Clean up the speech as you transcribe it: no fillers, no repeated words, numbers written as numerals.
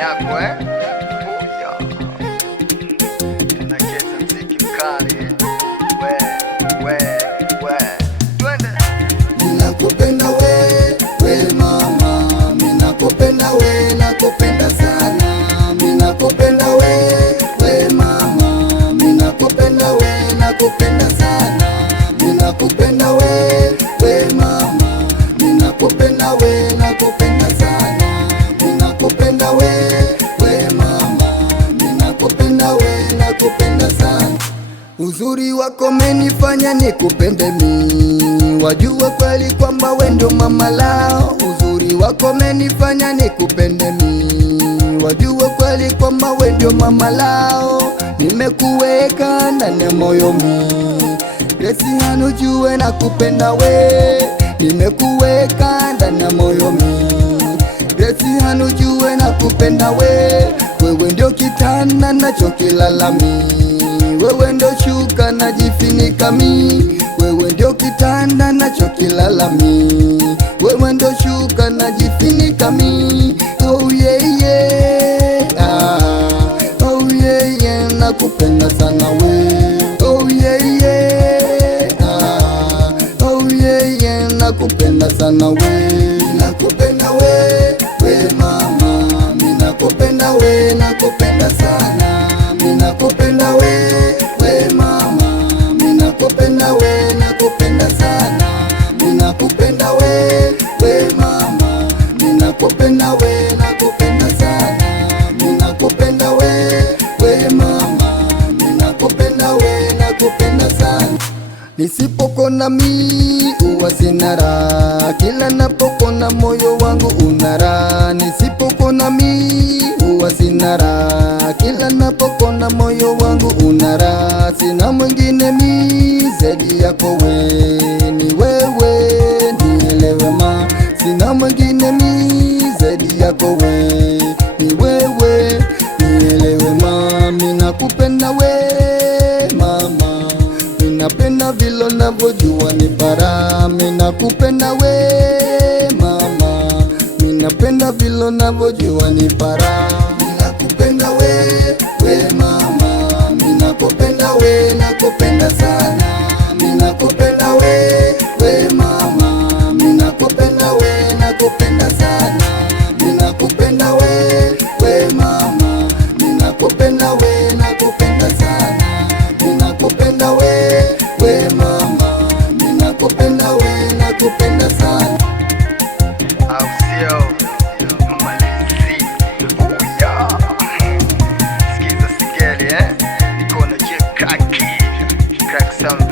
yako Puya. Tunacheza mziki mkali twende. Ninakupenda we mama, ninakupenda we, nakupenda sana. Ninakupenda we mama, ninakupenda we, nakupenda sana. Ninakupenda we mama, ninakupenda we, nakupenda sana. Ninakupenda we mama, ninakupenda we, nakupenda sana. Uzuri wako menifanya nikupende mi, wajua kweli kwamba we ndio mama lao. Uzuri wako menifanya nikupende mi, wajua kweli kwamba we ndio mama lao. Nimekuweka ndani ya moyo mi, Grace hanujue nakupenda we. Nimekuweka ndani ya moyo mi, Grace hanujue nakupenda we. Wewe ndio kitanda nachokilala mi, wewe ndio shuka najifinika mi. Wewe ndio kitanda nachokilala mi, wewe ndio shuka najifinika mi. Oh yeah yeah, oh yeah yeah, nakupenda sana we. Oh yeah yeah, oh yeah yeah, nakupenda sana we. Nakupenda we mama, ninakupenda we, nakupenda sana. Ninakupenda we mama, ninakupenda we, nakupenda sana. Ninakupenda we mama, ninakupenda we, nakupenda sana. Ninakupenda we mama, ninakupenda we, nakupenda sana. Nisipokona mi uwa sina raha, kila napokona moyo wangu unara. Nisipokona mi uwa sina raha, kila napokona moyo wangu unara. Sina mwingine mi zaidi yako we, ni wewe nielewe ma. Sina mwingine mi zaidi yako we, ni wewe nielewe ma. Minakupenda we mama, minapenda vile unavyojua ni bara. Minakupenda we mama, minapenda vile unavyojua ni bara. Ninakupenda we mama, ninakupenda we, nakupenda sana. Ninakupenda we mama, ninakupenda we, nakupenda sana. Ninakupenda we mama, ninakupenda we, nakupenda sana. Ninakupenda we mama, ninakupenda we, nakupenda sana. Au sio? Malizi Puya. Sikiza singeli niko na J Kaki Crack Sound